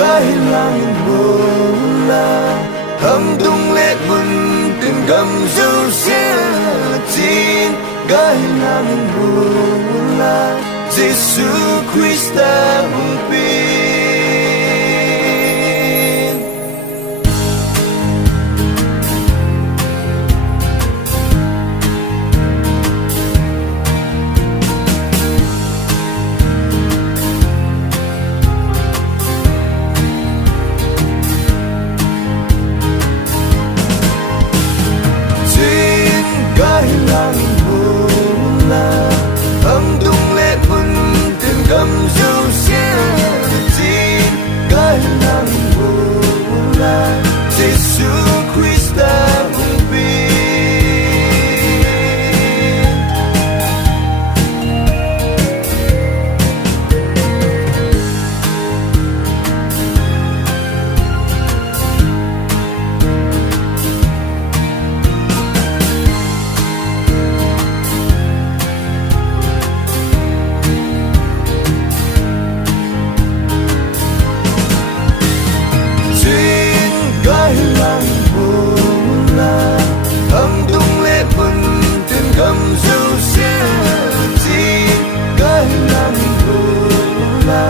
kahit langit mula hangtong lekon tinggam susiatin kahit langit mula Giêsu Christa umpin langit mula hangtong lekon tinggam susiatin kahit langit mula Giêsu Christa umpin hangtong lekon tinggam susiatin kahit langit mula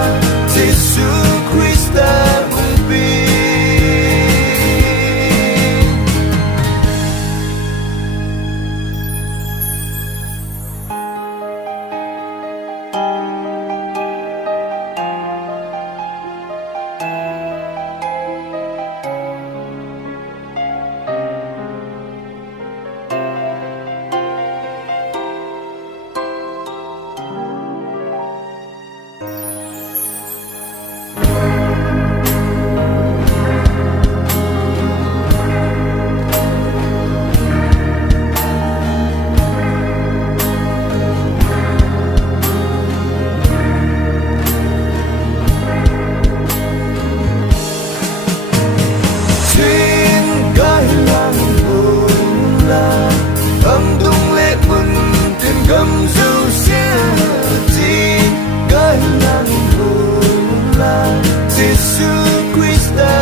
Giêsu Christa umpin hangtong lekon tinggam susiatin kahit langit mula Giêsu Christa